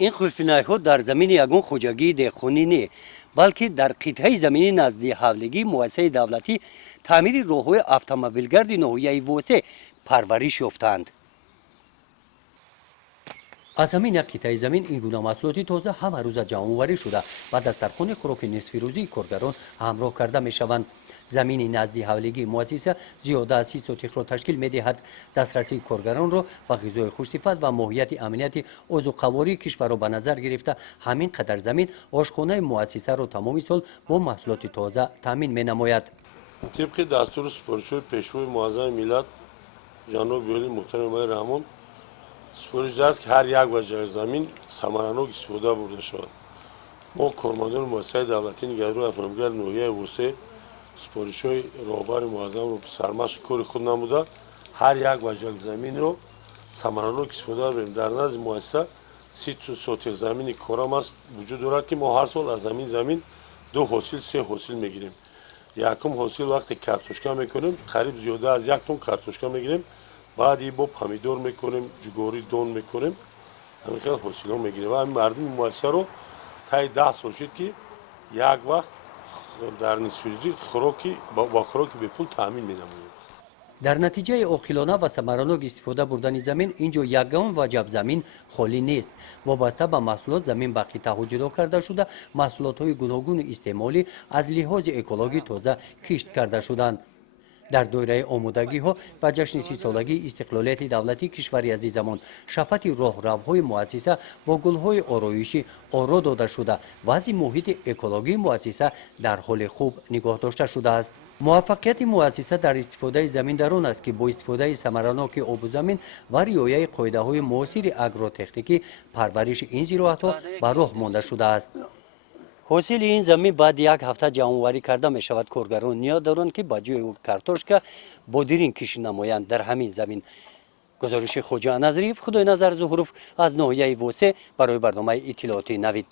این خلفینای‌ها در زمین یگان خوجگی دهخونی نه بلکه در قطعه زمینی نزدی حولگی مؤسسه دولتی تعمیر راه‌های اتومبیلگرد ناحیه وسه پرورش یافتند. از همین یک قطعه زمین این گونه محصولات تازه همه روز جمع‌آوری شده و دسترخوان خوراک نصف روزی کارگران همراه کرده می‌شوند. زمین نزدی حولگی مؤسسه زیاده از 30 سوتیخ را تشکیل می‌دهد. دسترسی کارگران را به غذای خوش‌صفت و ماهیت امنیت عضوقواری کشور را به نظر گرفته همین قدر زمین آشخانه مؤسسه را تمام سال با محصولات تازه تامین می‌نماید. طبق دستور سپارش‌های پیشوای معظم ملت جناب ولی محترم آقای رحمان سپارش است که هر یک وجه زمین ثمرانok استفاده برده شود. ما کارمندان مؤسسه دولتی نگهداری اتومبیلگر ناحیه وسه سپارش‌های راهبر معظم رو سرمشق کار خود نموده هر یک وجه زمین رو ثمرانok استفاده بریم. در نزد مؤسسه 30 سوتیخ زمین کارم است وجود دارد که ما هر سال از زمین 2 حاصل 3 حاصل میگیریم. یکم حاصل وقتی کارتوشکا میکنیم قریب زیاده از 1 تن کارتوشکا میگیریم. بعدی با پامیدور میکنیم جگوری دون میکنیم همین خیلی حاصل میگیریم و همین مردم مؤسسه رو تا 10 سال شد که یک وقت در نصف روزی با خوراکی به پول تامین می‌نماییم. در نتیجه عاقلانه و ثمرانok استفاده بردن زمین اینجا یگان وجب زمین خالی نیست. وابسته به محصولات زمین به قطعه‌ها جدا کرده شده محصولات‌های گوناگون استعمالی از لحاظ اکولوژی تازه کشت کرده شدند. در دوره آمادگی ها و جشن 30 سالگی استقلالیت دولتی کشور عزیزمان شفت راهروهای مؤسسه با گل‌های آرایشی آرا داده شده و از محیط اکولوژی مؤسسه در حال خوب نگاه داشته شده است. موفقیت مؤسسه در استفاده زمین در آن است که با استفاده ثمرانok آب و زمین و رعایت قاعده‌های معاصر اگروتکنیکی پرورش این زراعت‌ها به راه مانده شده است. حاصل این زمین بعد یک هفته جمع‌آوری کرده می شود. کارگران نیاز دارند که با جای کارتوشکا بادرین کشی نمایند در همین زمین. گزارش خوجا نظریف خدای نظر ظهروف از ناحیه وسه برای برنامه اطلاعاتی نوید.